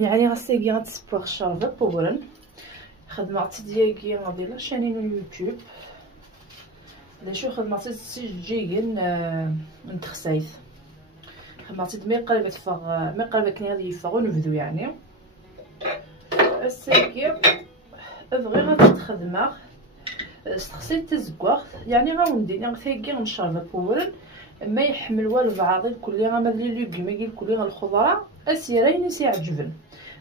يعني غاسيكي غتسبوغ الشربة بورن خدمتي ديالي غادي لا شانين اليوتيوب لا شو خدمتي تسجيل نتخسايت خدمتي مي قلبت فغ مي قلبت كني غادي يفغ نبدو يعني الساكي بغي غتخدمها استخسيت تزكواغ يعني غندير غثاكي غنشرب بورن ما يحمل والو بعضي كلي غمدلي ليغومي كلي الخضره اسيرين سيعجبن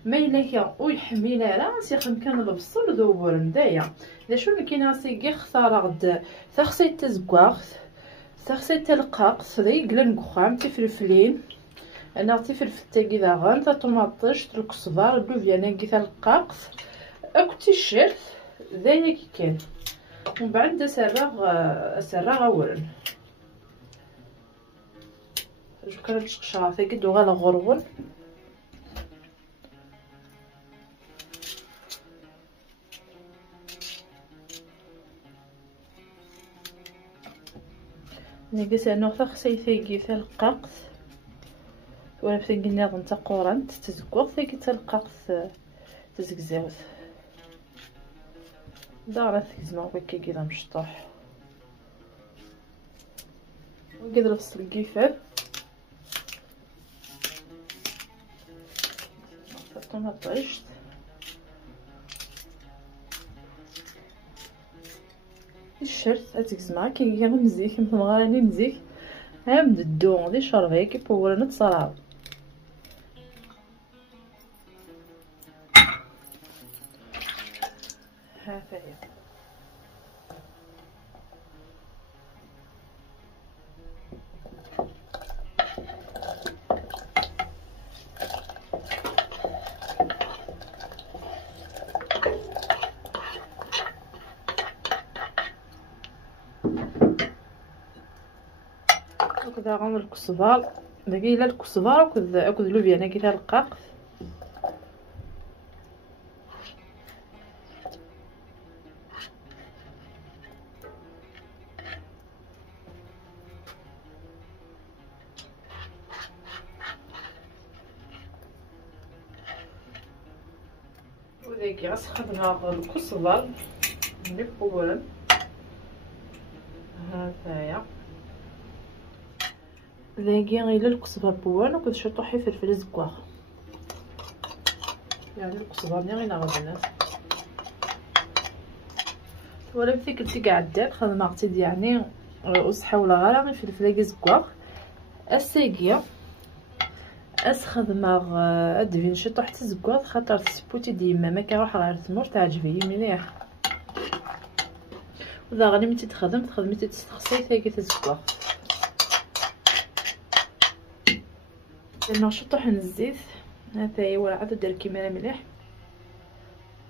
ما الا كان ويحمينا راه سيخدم كان البصل ذوبورن دايا الا شو كاين سيكي اختار غد تخسيت تزكواغ تخسيت تلقاق ذي قلن كخام تفلفلين انا تفلفل تاكي داغن تا طوماطيش الكزبر اللوفيا كي تلقاق اكو تيشيرت ذايا كي كان ومن بعد سراغ اورن جو كانت شقشره تاكي دوغا الغرون نقص انه خصي ثاقي تلقاق ولا فتاقي ناض نتا قورنت تزكوغ ثاقي تلقاق تزكزاوت دار تكزما هكا كذا مشطوح وكذا الفصل كيفاه الطماطيش الشرت اتكزما كي مزيك مغراني مزيك عامد الدون دي شربي كي بورنا تصراب ها هي هكذا غنر الكزبر داكي لا الكزبر وكذا اللوبيا انا كي تلقاق وداكي غنخدمها الكزبر ملي بورن هكايا ذاكي غير الكزبر بوان وكنت شطوحي فلفل زكواغ يعني الكزبر ني غير غبنات ولا فيك كنتي قعدات خدمه عرفتي يعني وصحه ولا غير فلفل زكواغ الساقيه خدمه ادفين شطوح تزكواغ خاطر تسبوتي ديما ما كيروح غير تمر تعجبني مليح وذا غني متي تخدمي تستخصي ثاقي تزكواغ لأنه شطوح الزيت هذا هي ولا عاد دير كيما مليح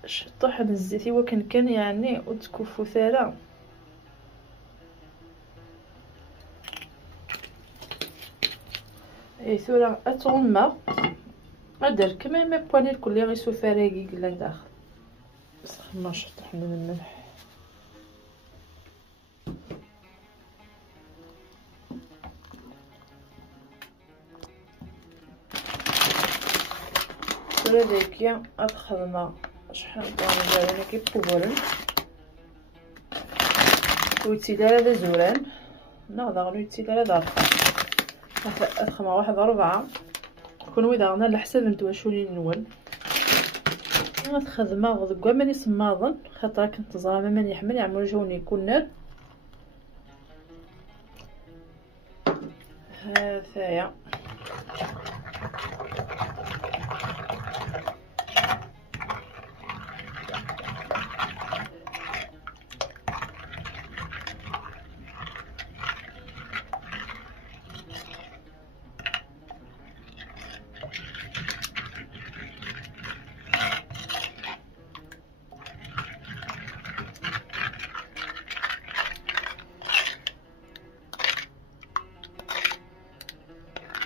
شطوح الزيت هو كان يعني وتكفو ثرى اي ثورة اتغمى ادير كما ما بواني الكل غيسو فراكي كلا داخل بصح ما شطوح من الملح هذاكيا الخدمه شحال طوال كي بورن ويتيلا زوران ناضا غنويتيلا دار الخدمه 1 4 كون ويداغنا على حساب نتوما شوني نون الخدمه غدكا ماني صماضن خاطر كنت زرامه ماني يحمل يعملوا جوني يكون نار هذايا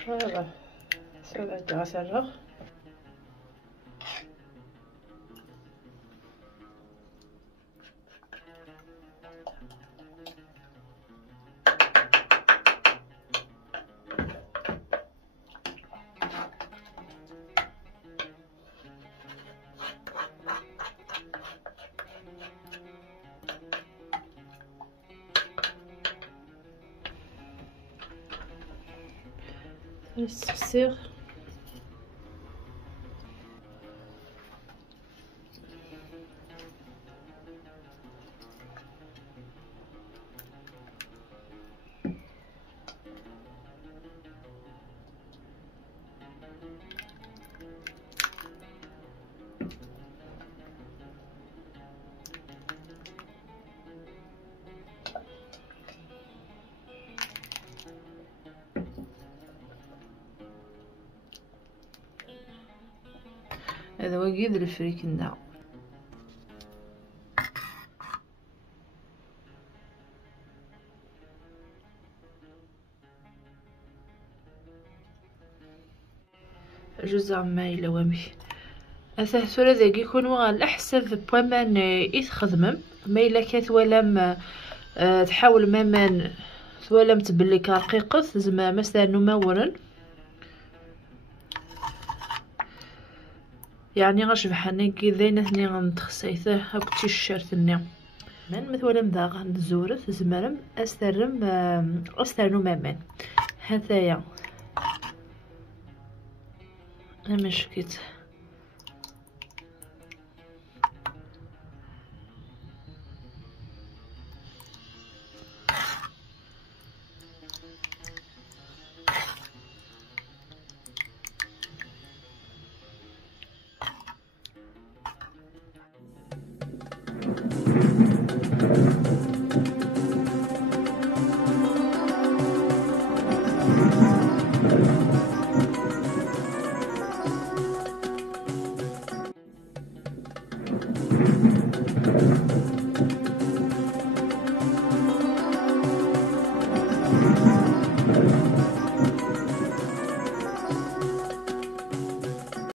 هذا سلطة غسرخ نستخسر هذا هو قيد الفريكندا. جزء ما إلا وامي أثاه سورة ذاك يكون على حسب بوامان يتخدمم ما إلا كانت ولم تحاول مامان ولم تبلي كرقيقة زعما مثلا نمورن يعني غشبح انا كي ذينتني غنتخسيته هاك تيشيرتني من مثلا مذا غنزورت زمرم استرنو مامان هذايا انا شكيت